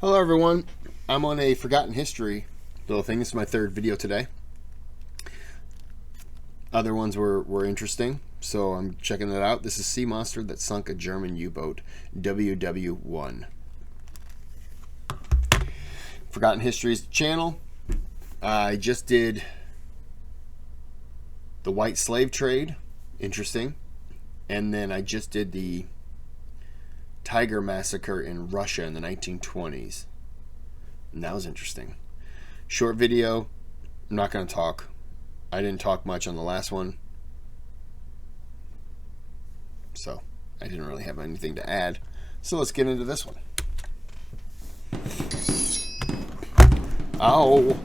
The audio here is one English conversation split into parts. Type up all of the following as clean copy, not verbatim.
Hello everyone, I'm on a Forgotten History little thing. This is my third video today. Other ones were interesting, so I'm checking it out. This is Sea Monster that sunk a German U-boat, WW1. Forgotten History's channel. I just did the white slave trade, interesting, and then I just did the Tiger Massacre in Russia in the 1920s. And that was interesting. Short video. I'm not going to talk. I didn't talk much on the last one, so I didn't really have anything to add. So let's get into this one. Ow!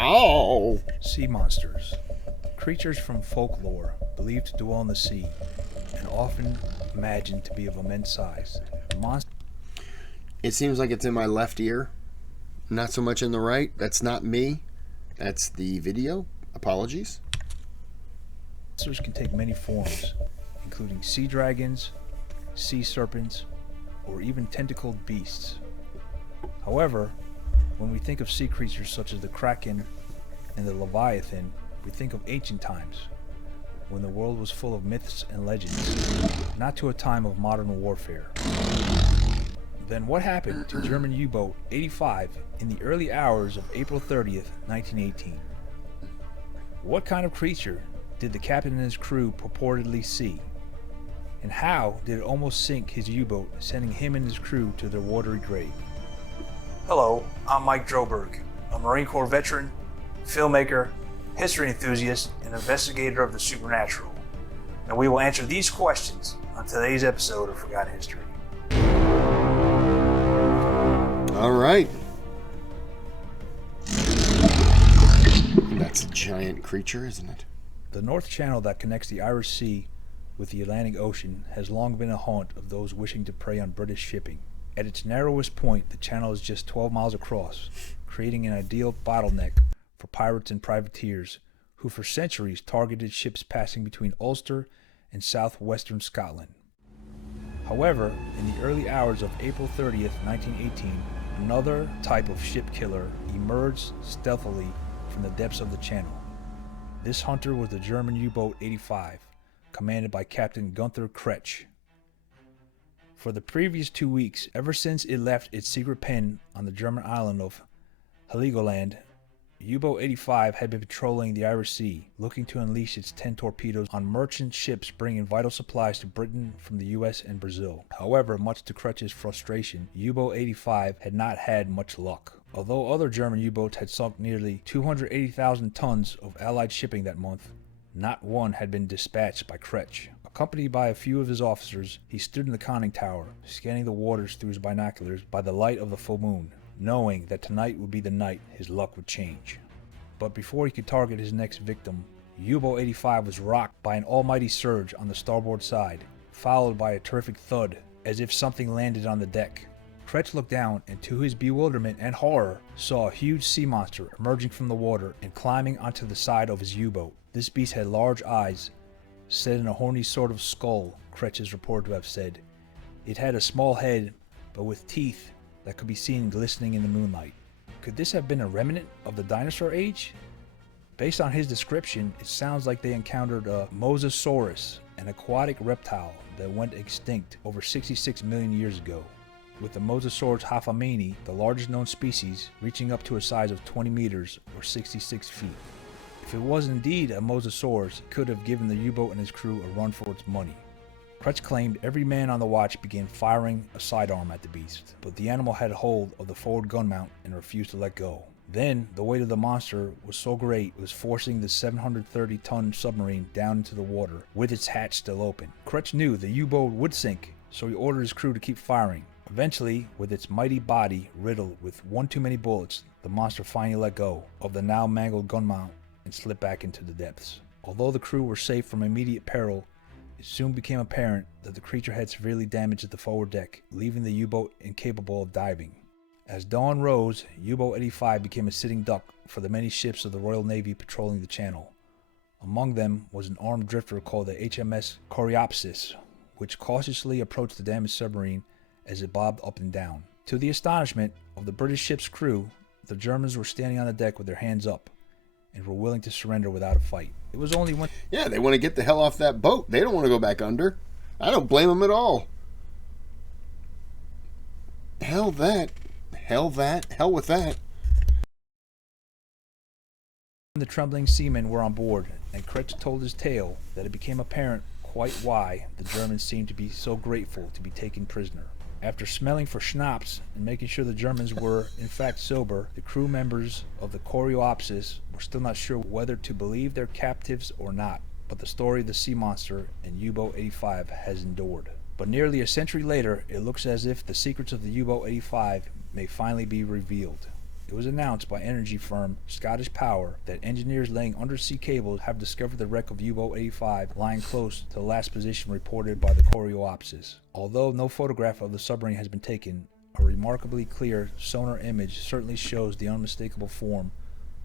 Ow! Sea monsters. Creatures from folklore believed to dwell in the sea and often imagined to be of immense size. It seems like it's in my left ear, not so much in the right. That's not me. That's the video. Apologies. Monsters can take many forms, including sea dragons, sea serpents, or even tentacled beasts. However, when we think of sea creatures such as the Kraken and the Leviathan, we think of ancient times, when the world was full of myths and legends, not to a time of modern warfare. Then what happened to German U-boat 85 in the early hours of April 30th, 1918? What kind of creature did the captain and his crew purportedly see? And how did it almost sink his U-boat, sending him and his crew to their watery grave? Hello, I'm Mike Droberg, a Marine Corps veteran, filmmaker, history enthusiast, and investigator of the supernatural. And we will answer these questions on today's episode of Forgotten History. All right. That's a giant creature, isn't it? The North Channel that connects the Irish Sea with the Atlantic Ocean has long been a haunt of those wishing to prey on British shipping. At its narrowest point, the channel is just 12 miles across, creating an ideal bottleneck for pirates and privateers who for centuries targeted ships passing between Ulster and southwestern Scotland. However, in the early hours of April 30th, 1918, another type of ship killer emerged stealthily from the depths of the channel. This hunter was the German U-boat 85, commanded by Captain Gunther Kretsch. For the previous 2 weeks, ever since it left its secret pen on the German island of Heligoland, U-boat 85 had been patrolling the Irish Sea, looking to unleash its 10 torpedoes on merchant ships bringing vital supplies to Britain from the US and Brazil. However, much to Kretsch's frustration, U-boat 85 had not had much luck. Although other German U-boats had sunk nearly 280,000 tons of Allied shipping that month, not one had been dispatched by Kretsch. Accompanied by a few of his officers, he stood in the conning tower, scanning the waters through his binoculars by the light of the full moon, knowing that tonight would be the night his luck would change. But before he could target his next victim, U-boat 85 was rocked by an almighty surge on the starboard side, followed by a terrific thud, as if something landed on the deck. Kretsch looked down and, to his bewilderment and horror, saw a huge sea monster emerging from the water and climbing onto the side of his U-boat. This beast had large eyes, set in a horny sort of skull, Kretsch is reported to have said. It had a small head, but with teeth that could be seen glistening in the moonlight. Could this have been a remnant of the dinosaur age? Based on his description, it sounds like they encountered a Mosasaurus, an aquatic reptile that went extinct over 66 million years ago, with the Mosasaurus hafamani, the largest known species, reaching up to a size of 20 meters or 66 feet. If it was indeed a Mosasaurus, it could have given the U-boat and his crew a run for its money. Kretsch claimed every man on the watch began firing a sidearm at the beast, but the animal had hold of the forward gun mount and refused to let go. Then, the weight of the monster was so great it was forcing the 730-ton submarine down into the water, with its hatch still open. Kretsch knew the U-boat would sink, so he ordered his crew to keep firing. Eventually, with its mighty body riddled with one too many bullets, the monster finally let go of the now mangled gun mount and slipped back into the depths. Although the crew were safe from immediate peril, it soon became apparent that the creature had severely damaged the forward deck, leaving the U-boat incapable of diving. As dawn rose, U-boat 85 became a sitting duck for the many ships of the Royal Navy patrolling the channel. Among them was an armed drifter called the HMS Coreopsis, which cautiously approached the damaged submarine as it bobbed up and down. To the astonishment of the British ship's crew, the Germans were standing on the deck with their hands up and were willing to surrender without a fight. It was only when... Yeah, they want to get the hell off that boat. They don't want to go back under. I don't blame them at all. Hell with that. The trembling seamen were on board, and Kris told his tale that it became apparent quite why the Germans seemed to be so grateful to be taken prisoner. After smelling for schnapps and making sure the Germans were in fact sober, the crew members of the Coreopsis were still not sure whether to believe their captives or not, but the story of the sea monster and U-Boat 85 has endured. But nearly a century later, it looks as if the secrets of the U-Boat 85 may finally be revealed. It was announced by energy firm Scottish Power that engineers laying undersea cables have discovered the wreck of U-Boat 85 lying close to the last position reported by the Coreopsis. Although no photograph of the submarine has been taken, a remarkably clear sonar image certainly shows the unmistakable form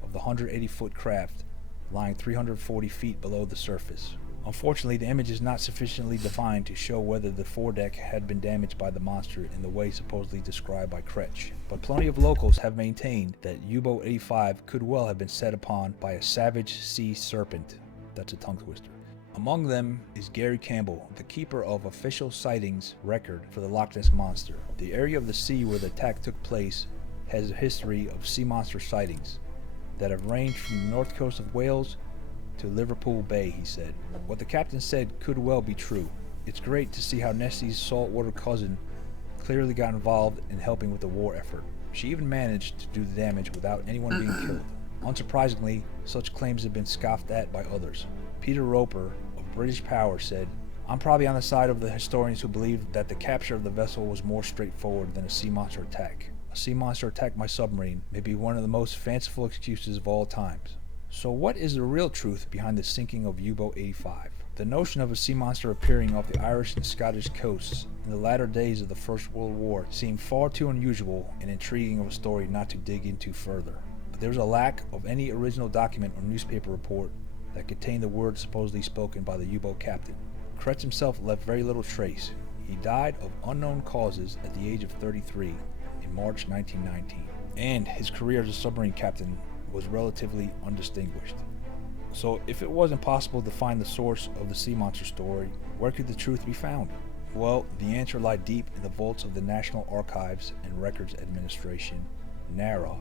of the 180-foot craft lying 340 feet below the surface. Unfortunately, the image is not sufficiently defined to show whether the foredeck had been damaged by the monster in the way supposedly described by Kretsch. But plenty of locals have maintained that U-Boat 85 could well have been set upon by a savage sea serpent. That's a tongue twister. Among them is Gary Campbell, the keeper of official sightings record for the Loch Ness Monster. The area of the sea where the attack took place has a history of sea monster sightings that have ranged from the north coast of Wales to Liverpool Bay, he said. What the captain said could well be true. It's great to see how Nessie's saltwater cousin clearly got involved in helping with the war effort. She even managed to do the damage without anyone being killed. Unsurprisingly, such claims have been scoffed at by others. Peter Roper of British Power said, "I'm probably on the side of the historians who believe that the capture of the vessel was more straightforward than a sea monster attack. A sea monster attacked my submarine may be one of the most fanciful excuses of all times." So what is the real truth behind the sinking of U-Boat 85? The notion of a sea monster appearing off the Irish and Scottish coasts in the latter days of the First World War seemed far too unusual and intriguing of a story not to dig into further. But there was a lack of any original document or newspaper report that contained the words supposedly spoken by the U-boat captain. Kretsch himself left very little trace. He died of unknown causes at the age of 33 in March 1919, and his career as a submarine captain was relatively undistinguished. So if it wasn't possible to find the source of the sea monster story, where could the truth be found? Well, the answer lied deep in the vaults of the National Archives and Records Administration, NARA,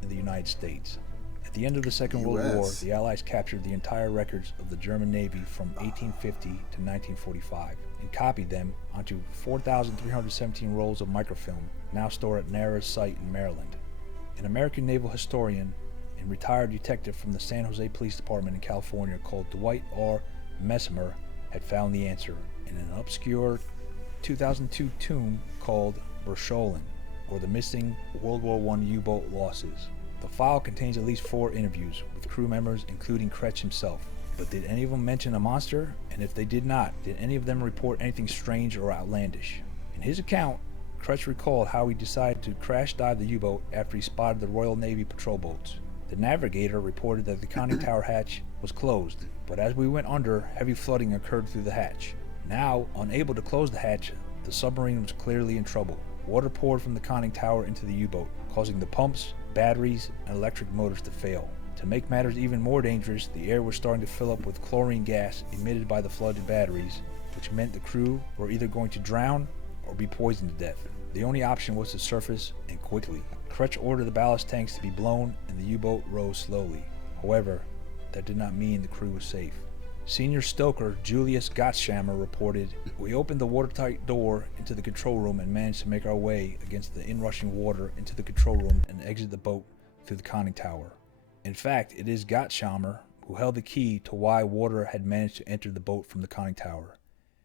in the United States. At the end of the Second World War, the Allies captured the entire records of the German Navy from 1850 to 1945 and copied them onto 4,317 rolls of microfilm now stored at NARA's site in Maryland. An American naval historian and retired detective from the San Jose Police Department in California called Dwight R. Messmer had found the answer in an obscure 2002 tomb called Bersholen, or the Missing World War I U-Boat Losses. The file contains at least 4 interviews with crew members, including Kretsch himself. But did any of them mention a monster? And if they did not, did any of them report anything strange or outlandish? In his account, Kretsch recalled how he decided to crash dive the U-boat after he spotted the Royal Navy patrol boats. The navigator reported that the conning tower hatch was closed, but as we went under, heavy flooding occurred through the hatch. Now, unable to close the hatch, the submarine was clearly in trouble. Water poured from the conning tower into the U-boat, causing the pumps, batteries, and electric motors to fail. To make matters even more dangerous, the air was starting to fill up with chlorine gas emitted by the flooded batteries, which meant the crew were either going to drown or be poisoned to death. The only option was to surface, and quickly. Kretsch ordered the ballast tanks to be blown and the U-boat rose slowly. However, that did not mean the crew was safe. Senior stoker Julius Gottshammer reported, "We opened the watertight door into the control room and managed to make our way against the inrushing water into the control room and exit the boat through the conning tower." In fact, it is Gottshammer who held the key to why water had managed to enter the boat from the conning tower,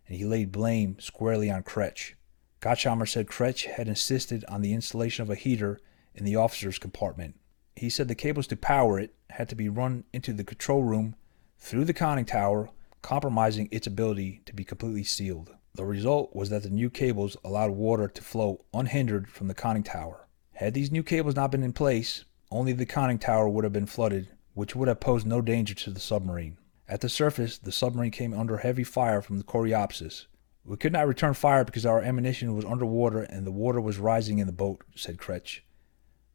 and he laid blame squarely on Kretsch. Gottshammer said Kretsch had insisted on the installation of a heater in the officer's compartment. He said the cables to power it had to be run into the control room through the conning tower, compromising its ability to be completely sealed. The result was that the new cables allowed water to flow unhindered from the conning tower. Had these new cables not been in place, only the conning tower would have been flooded, which would have posed no danger to the submarine. At the surface, the submarine came under heavy fire from the Coreopsis, "We could not return fire because our ammunition was underwater and the water was rising in the boat," said Kretsch.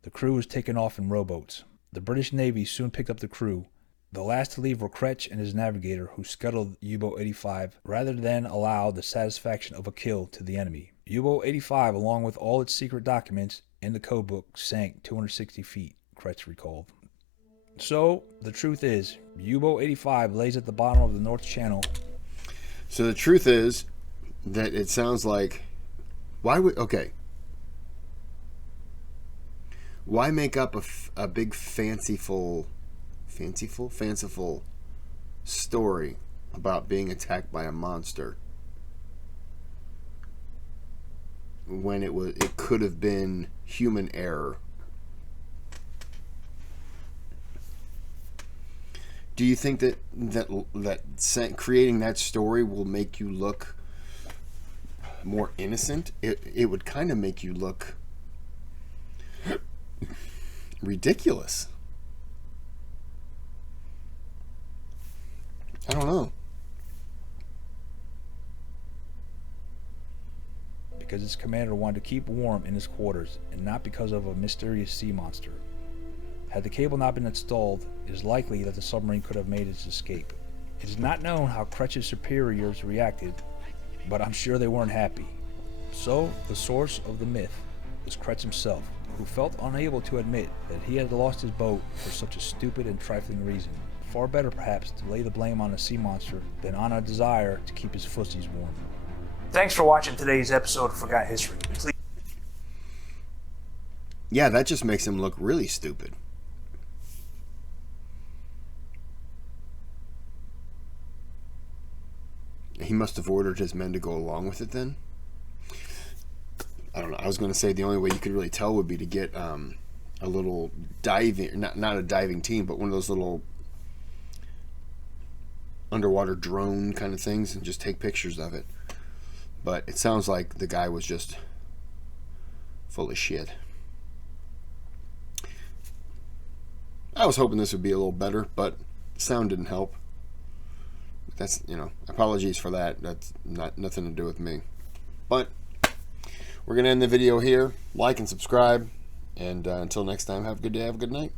The crew was taken off in rowboats. The British Navy soon picked up the crew. The last to leave were Kretsch and his navigator, who scuttled U-boat 85 rather than allow the satisfaction of a kill to the enemy. U-boat 85, along with all its secret documents and the code book, sank 260 feet, Kretsch recalled. So, the truth is, U-boat 85 lays at the bottom of the North Channel. So the truth is that it sounds like, why make up a big fanciful story about being attacked by a monster when it could have been human error? Do you think that creating that story will make you look more innocent? It would kind of make you look ridiculous. I don't know. Because its commander wanted to keep warm in his quarters, and not because of a mysterious sea monster. Had the cable not been installed, it is likely that the submarine could have made its escape. It is not known how Kretsch's superiors reacted, but I'm sure they weren't happy. So, the source of the myth was Kretsch himself, who felt unable to admit that he had lost his boat for such a stupid and trifling reason. Far better, perhaps, to lay the blame on a sea monster than on a desire to keep his fussies warm. Thanks for watching today's episode of Forgotten History. Yeah, that just makes him look really stupid. He must have ordered his men to go along with it then? I don't know. I was going to say the only way you could really tell would be to get a little diving, not a diving team, but one of those little underwater drone kind of things and just take pictures of it. But it sounds like the guy was just full of shit. I was hoping this would be a little better, but sound didn't help. That's, apologies for that. That's nothing to do with me. But we're going to end the video here. Like and subscribe. And until next time, have a good day, have a good night.